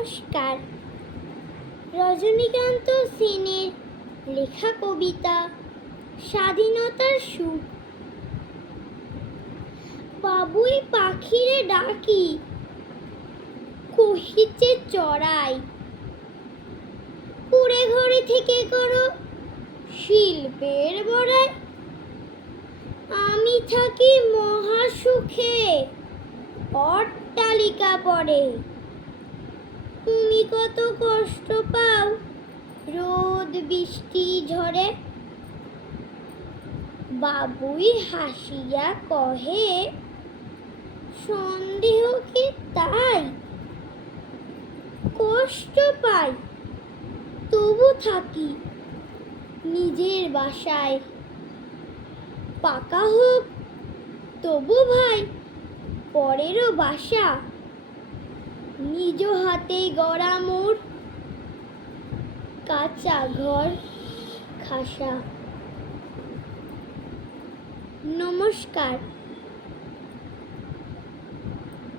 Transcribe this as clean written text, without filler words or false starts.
নমস্কার। রজনীকান্ত সেনের লেখা কবিতা স্বাধীনতার সুর। বাবুই পাখিরে ডাকি, কহিছে চড়াই, কুড়ে ঘরে থেকে করো শিল্পের বড়াই। আমি থাকি মহাসুখে অট্টালিকা পড়ে, তুমি কত কষ্ট পাও রোদ বৃষ্টি ঝড়ে। বাবুই হাসিয়া কহে, সন্দেহ কি তাই? কষ্ট পাই তবু থাকি নিজের বাসায়। পাকা হোক তবু ভাই পরেরও বাসা, নিজ হাতে গড়া মোর কাঁচা ঘর খাসা। নমস্কার।